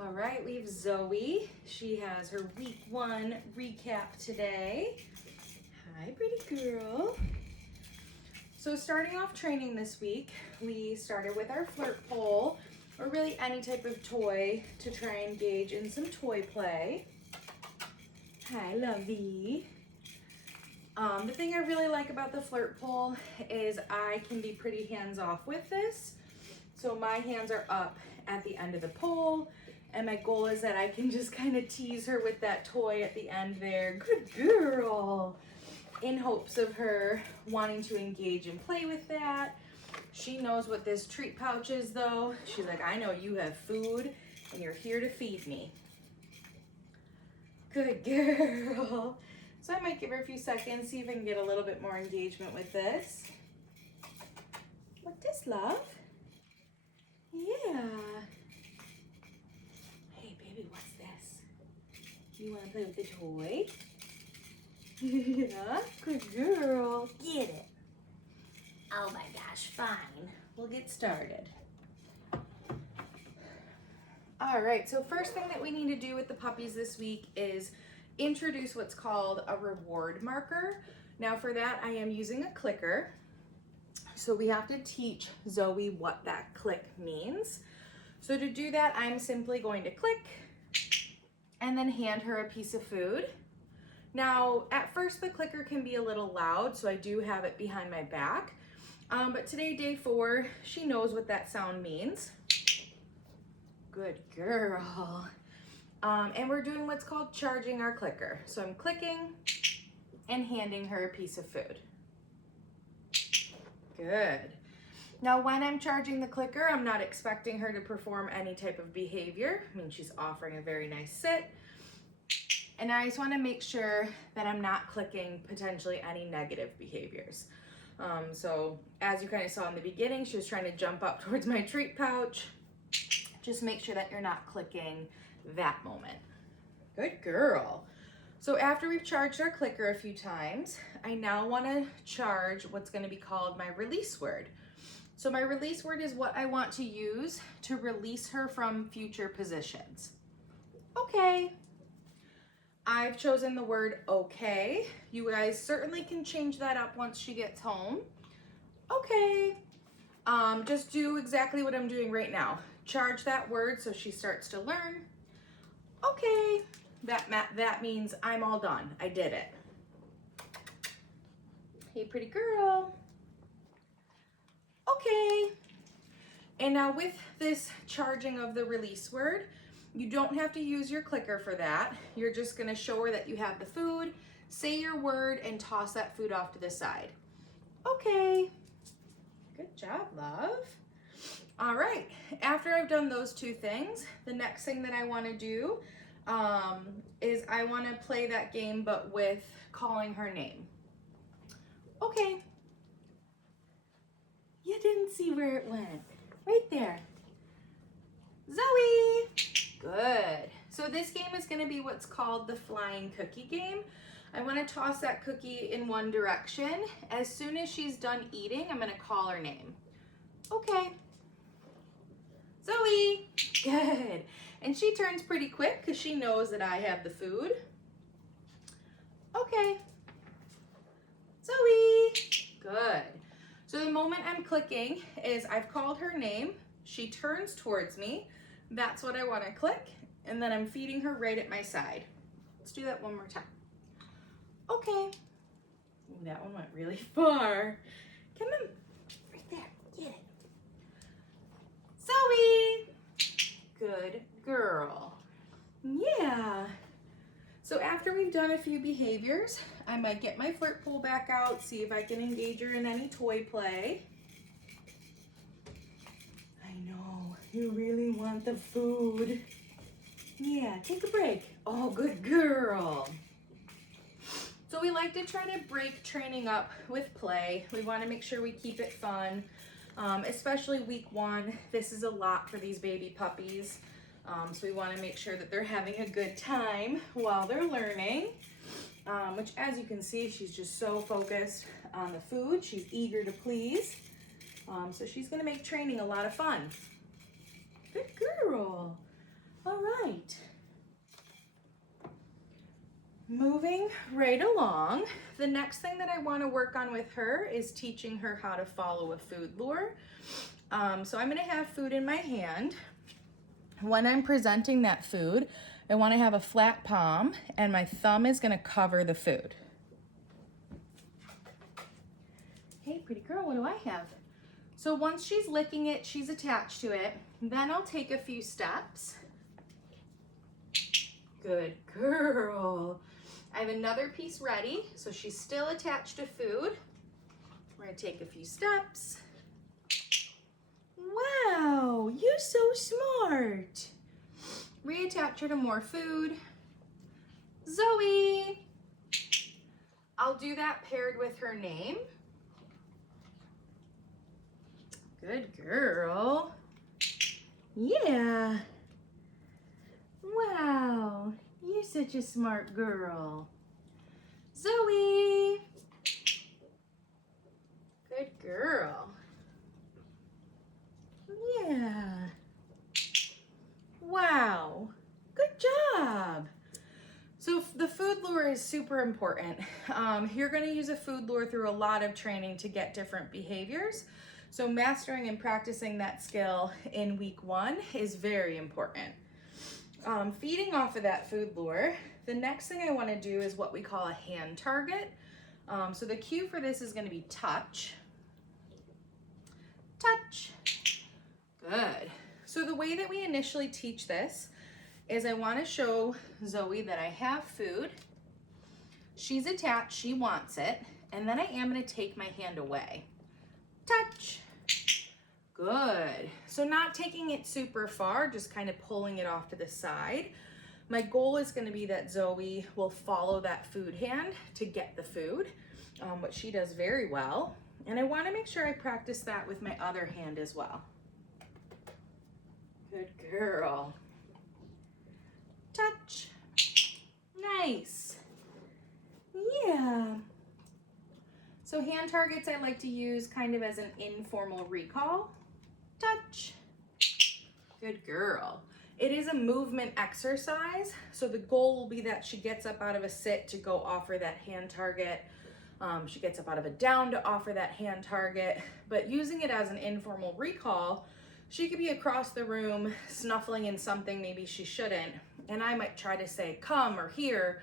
All right, we have Zoe. She has her week 1 recap today. Hi, pretty girl. So starting off training this week, we started with our flirt pole, or really any type of toy to try and engage in some toy play. Hi, lovey. The thing I really like about the flirt pole is I can be pretty hands-off with this. So my hands are up at the end of the pole, and my goal is that I can just kind of tease her with that toy at the end there. Good girl. In hopes of her wanting to engage and play with that. She knows what this treat pouch is though. She's like, I know you have food and you're here to feed me. Good girl. So I might give her a few seconds, see if I can get a little bit more engagement with this. What this, love? Yeah. Hey, baby, what's this? You want to play with the toy? Yeah, good girl. Get it. Oh my gosh, fine. We'll get started. All right, so first thing that we need to do with the puppies this week is introduce what's called a reward marker. Now for that, I am using a clicker. So we have to teach Zoe what that click means. So to do that, I'm simply going to click and then hand her a piece of food. Now, at first the clicker can be a little loud, so I do have it behind my back. But today, day 4, she knows what that sound means. Good girl. And we're doing what's called charging our clicker. So I'm clicking and handing her a piece of food. Good. Now, when I'm charging the clicker, I'm not expecting her to perform any type of behavior. I mean, she's offering a very nice sit. And I just want to make sure that I'm not clicking potentially any negative behaviors. So as you kind of saw in the beginning, she was trying to jump up towards my treat pouch. Just make sure that you're not clicking that moment. Good girl. So after we've charged our clicker a few times, I now want to charge what's going to be called my release word. So my release word is what I want to use to release her from future positions. Okay. I've chosen the word okay. You guys certainly can change that up once she gets home. Okay. Just do exactly what I'm doing right now. Charge that word so she starts to learn. Okay. That means I'm all done. I did it. Hey, pretty girl. Okay. And now with this charging of the release word, you don't have to use your clicker for that. You're just gonna show her that you have the food, say your word, and toss that food off to the side. Okay. Good job, love. All right, after I've done those 2 things, the next thing that I wanna do is I wanna play that game, but with calling her name. Okay. You didn't see where it went. Right there. Zoe! Good. So this game is going to be what's called the flying cookie game. I want to toss that cookie in one direction. As soon as she's done eating, I'm going to call her name. Okay. Zoe! Good. And she turns pretty quick because she knows that I have the food. Okay. Zoe! Good. So the moment I'm clicking is I've called her name. She turns towards me. That's what I want to click, and then I'm feeding her right at my side. Let's do that one more time. Okay. Ooh, that one went really far. Come on, right there, get it. Zoe! Good girl. Yeah. So after we've done a few behaviors, I might get my flirt pole back out, see if I can engage her in any toy play. You really want the food. Yeah, take a break. Oh, good girl. So we like to try to break training up with play. We want to make sure we keep it fun, especially week 1. This is a lot for these baby puppies. So we want to make sure that they're having a good time while they're learning, which as you can see, she's just so focused on the food. She's eager to please. So she's going to make training a lot of fun. Good girl. All right. Moving right along, the next thing that I want to work on with her is teaching her how to follow a food lure. So I'm going to have food in my hand. When I'm presenting that food, I want to have a flat palm and my thumb is going to cover the food. Hey, pretty girl, what do I have? So once she's licking it, she's attached to it. Then I'll take a few steps. Good girl. I have another piece ready, so she's still attached to food. We're gonna take a few steps. Wow, you're so smart. Reattach her to more food. Zoey. I'll do that paired with her name. Good girl. Yeah. Wow, you're such a smart girl. Zoey. Good girl. Yeah. Wow, good job. So the food lure is super important. You're gonna use a food lure through a lot of training to get different behaviors. So mastering and practicing that skill in week 1 is very important. Feeding off of that food lure, the next thing I want to do is what we call a hand target. So the cue for this is going to be touch. Touch. Good. So the way that we initially teach this is I want to show Zoey that I have food. She's attached, she wants it, and then I am going to take my hand away. Touch. Good. So not taking it super far, just kind of pulling it off to the side. My goal is going to be that Zoey will follow that food hand to get the food, which she does very well. And I want to make sure I practice that with my other hand as well. Good girl. Touch. Nice. Yeah. So hand targets I like to use kind of as an informal recall. Touch. Good girl. It is a movement exercise, so the goal will be that she gets up out of a sit to go offer that hand target. She gets up out of a down to offer that hand target, but using it as an informal recall, she could be across the room snuffling in something maybe she shouldn't, and I might try to say come or here,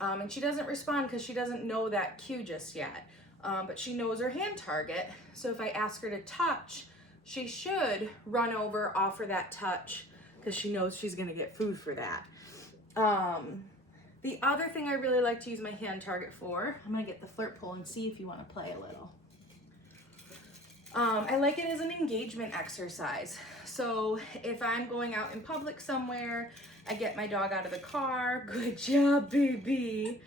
and she doesn't respond because she doesn't know that cue just yet, but she knows her hand target. So if I ask her to touch, she should run over, offer that touch, because she knows she's gonna get food for that. The other thing I really like to use my hand target for, I'm gonna get the flirt pole and see if you wanna play a little. I like it as an engagement exercise. So if I'm going out in public somewhere, I get my dog out of the car, good job, baby.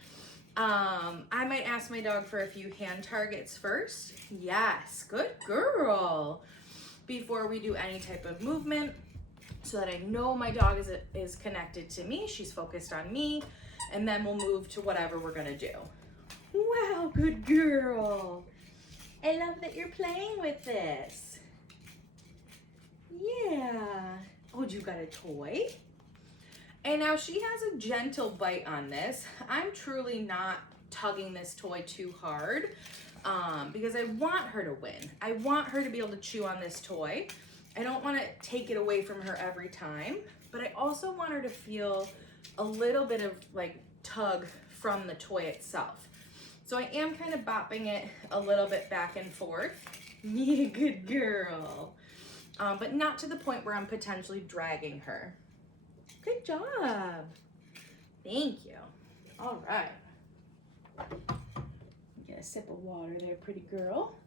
I might ask my dog for a few hand targets first. Yes, good girl. Before we do any type of movement, so that I know my dog is connected to me, she's focused on me, and then we'll move to whatever we're gonna do. Wow, good girl. I love that you're playing with this. Yeah. Oh, you got a toy? And now she has a gentle bite on this. I'm truly not tugging this toy too hard because I want her to win. I want her to be able to chew on this toy. I don't want to take it away from her every time, but I also want her to feel a little bit of like tug from the toy itself. So I am kind of bopping it a little bit back and forth. Yeah, good girl. But not to the point where I'm potentially dragging her. Good job. Thank you. All right. Get a sip of water there, pretty girl.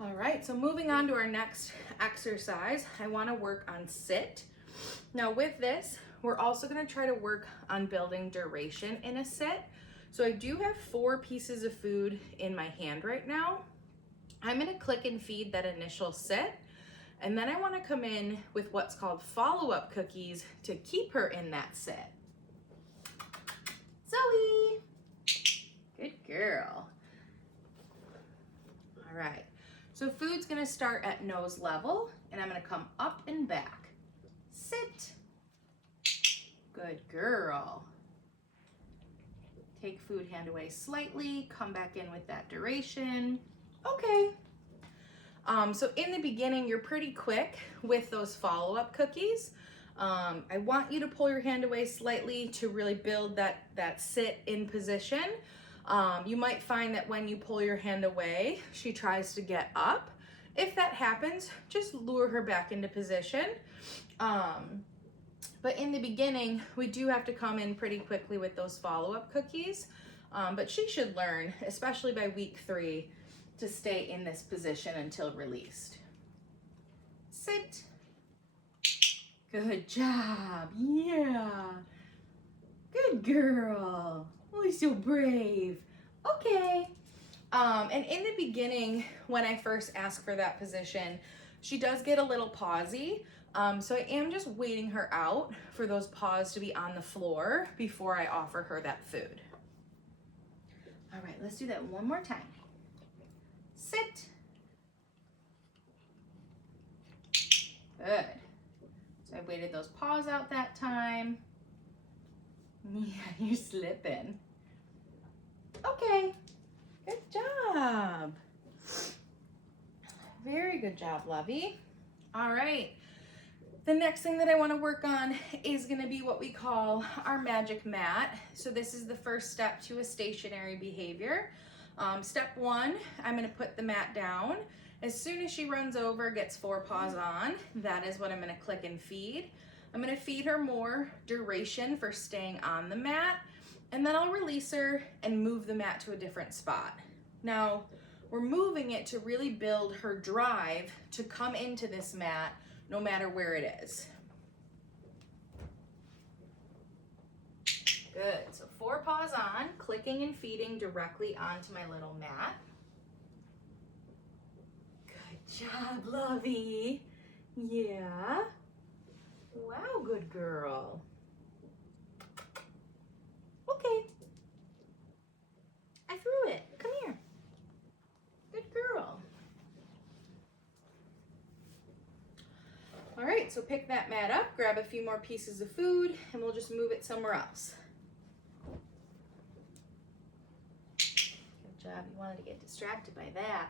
All right, so moving on to our next exercise, I want to work on sit. Now with this, we're also going to try to work on building duration in a sit. So I do have 4 pieces of food in my hand right now. I'm going to click and feed that initial sit, and then I want to come in with what's called follow-up cookies to keep her in that sit. Zoey, good girl. All right, so food's gonna start at nose level, and I'm gonna come up and back. Sit. Good girl. Take food hand away slightly, come back in with that duration. Okay. So in the beginning, you're pretty quick with those follow-up cookies. I want you to pull your hand away slightly to really build that sit in position. You might find that when you pull your hand away, she tries to get up. If that happens, just lure her back into position. But in the beginning, we do have to come in pretty quickly with those follow-up cookies. But she should learn, especially by week 3, to stay in this position until released. Sit. Good job. Yeah. Good girl. Oh, you're so brave. Okay. And in the beginning, when I first ask for that position, she does get a little pawsy. So I am just waiting her out for those paws to be on the floor before I offer her that food. All right, let's do that one more time. Sit. Good. So I waited those paws out that time. Yeah, you're slipping. Okay, good job. Very good job, Lovey. All right. The next thing that I want to work on is going to be what we call our magic mat. So this is the first step to a stationary behavior. Step 1, I'm going to put the mat down. As soon as she runs over, gets 4 paws on, that is what I'm going to click and feed. I'm going to feed her more duration for staying on the mat, and then I'll release her and move the mat to a different spot. Now, we're moving it to really build her drive to come into this mat no matter where it is. Good, so 4 paws on, clicking and feeding directly onto my little mat. Good job, Lovey. Yeah. Wow, good girl. Okay. I threw it. Come here. Good girl. All right, so pick that mat up, grab a few more pieces of food, and we'll just move it somewhere else. Good job. You wanted to get distracted by that.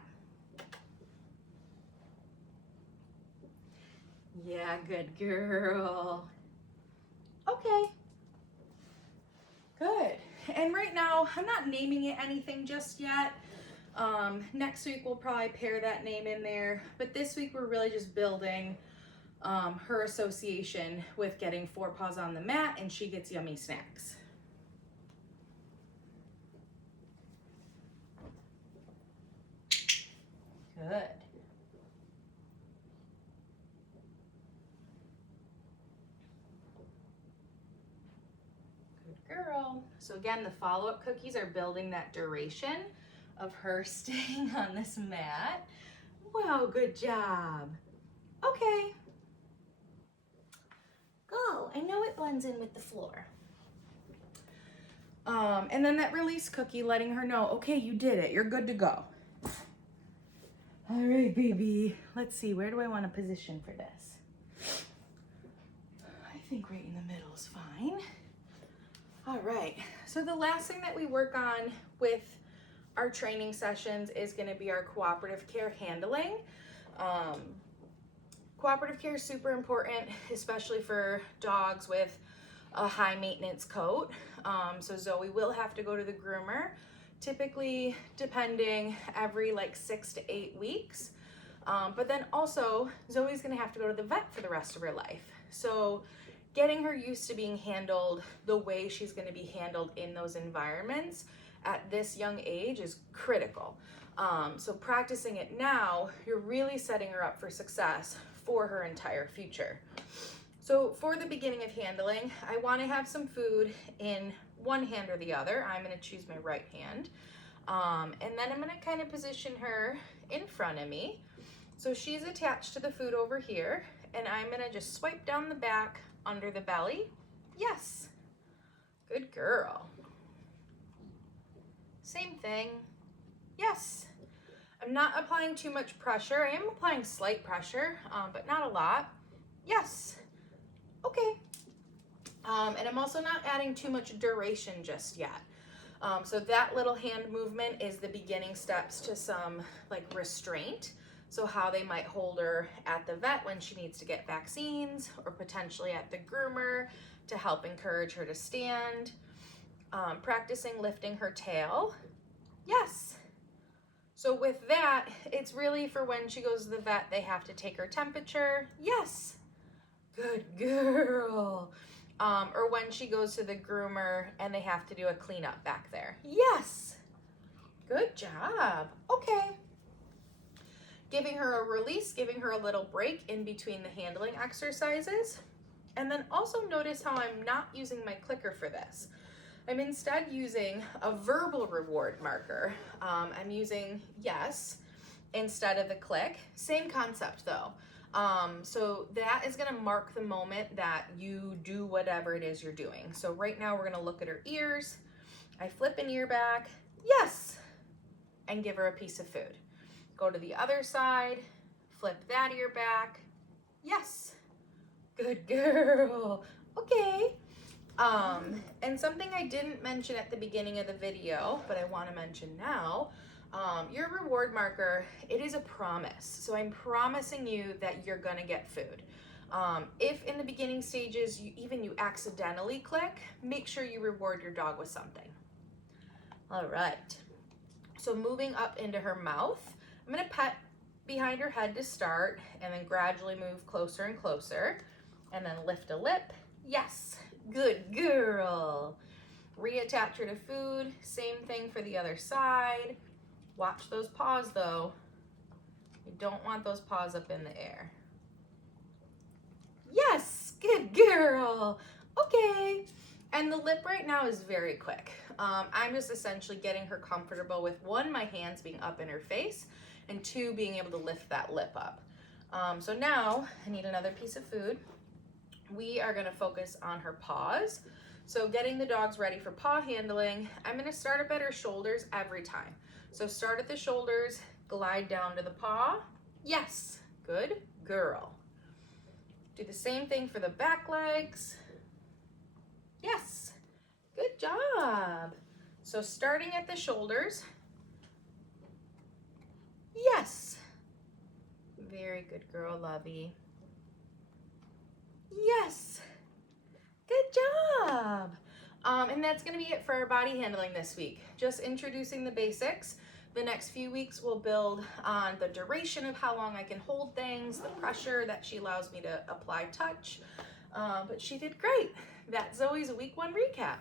Yeah, good girl. Okay. Good. And right now, I'm not naming it anything just yet. Next week, we'll probably pair that name in there. But this week, we're really just building her association with getting 4 paws on the mat, and she gets yummy snacks. Good. Girl. So again, the follow-up cookies are building that duration of her staying on this mat. Wow, good job. Okay. Go. I know it blends in with the floor. And then that release cookie letting her know, okay, you did it. You're good to go. All right, baby. Let's see. Where do I want to position for this? I think right in the middle is fine. All right, so the last thing that we work on with our training sessions is going to be our cooperative care handling. Cooperative care is super important, especially for dogs with a high maintenance coat. So Zoe will have to go to the groomer, typically depending every like 6 to 8 weeks. But then also Zoe's going to have to go to the vet for the rest of her life. So getting her used to being handled the way she's going to be handled in those environments at this young age is critical. So practicing it now, you're really setting her up for success for her entire future. So for the beginning of handling, I want to have some food in one hand or the other. I'm going to choose my right hand. And then I'm going to kind of position her in front of me. So she's attached to the food over here, and I'm going to just swipe down the back under the belly. Yes. Good girl. Same thing. Yes. I'm not applying too much pressure. I am applying slight pressure, but not a lot. Yes. Okay. And I'm also not adding too much duration just yet. So that little hand movement is the beginning steps to some like restraint. So how they might hold her at the vet when she needs to get vaccines, or potentially at the groomer to help encourage her to stand. Practicing lifting her tail. Yes. So with that, it's really for when she goes to the vet, they have to take her temperature. Yes. Good girl. Or when she goes to the groomer and they have to do a cleanup back there. Yes. Good job. Okay. Giving her a release, giving her a little break in between the handling exercises. And then also notice how I'm not using my clicker for this. I'm instead using a verbal reward marker. I'm using yes instead of the click. Same concept though. So that is gonna mark the moment that you do whatever it is you're doing. So right now we're gonna look at her ears. I flip an ear back, yes, and give her a piece of food. Go to the other side, flip that ear back, yes, good girl, okay. And something I didn't mention at the beginning of the video, but I wanna mention now, your reward marker, it is a promise. So I'm promising you that you're gonna get food. If in the beginning stages, you accidentally click, make sure you reward your dog with something. All right, so moving up into her mouth, I'm gonna pet behind her head to start, and then gradually move closer and closer, and then lift a lip, yes, good girl. Reattach her to food, same thing for the other side. Watch those paws though. You don't want those paws up in the air. Yes, good girl. Okay. And the lip right now is very quick. I'm just essentially getting her comfortable with one, my hands being up in her face, and two, being able to lift that lip up. So now I need another piece of food. We are gonna focus on her paws. So getting the dogs ready for paw handling, I'm gonna start up at her shoulders every time. So start at the shoulders, glide down to the paw. Yes, good girl. Do the same thing for the back legs. Yes, good job. So starting at the shoulders. Yes. Very good girl, Lovey. Yes. Good job. And that's gonna be it for our body handling this week. Just introducing the basics. The next few weeks we'll build on the duration of how long I can hold things, the pressure that she allows me to apply touch. But she did great. That's Zoey's week 1 recap.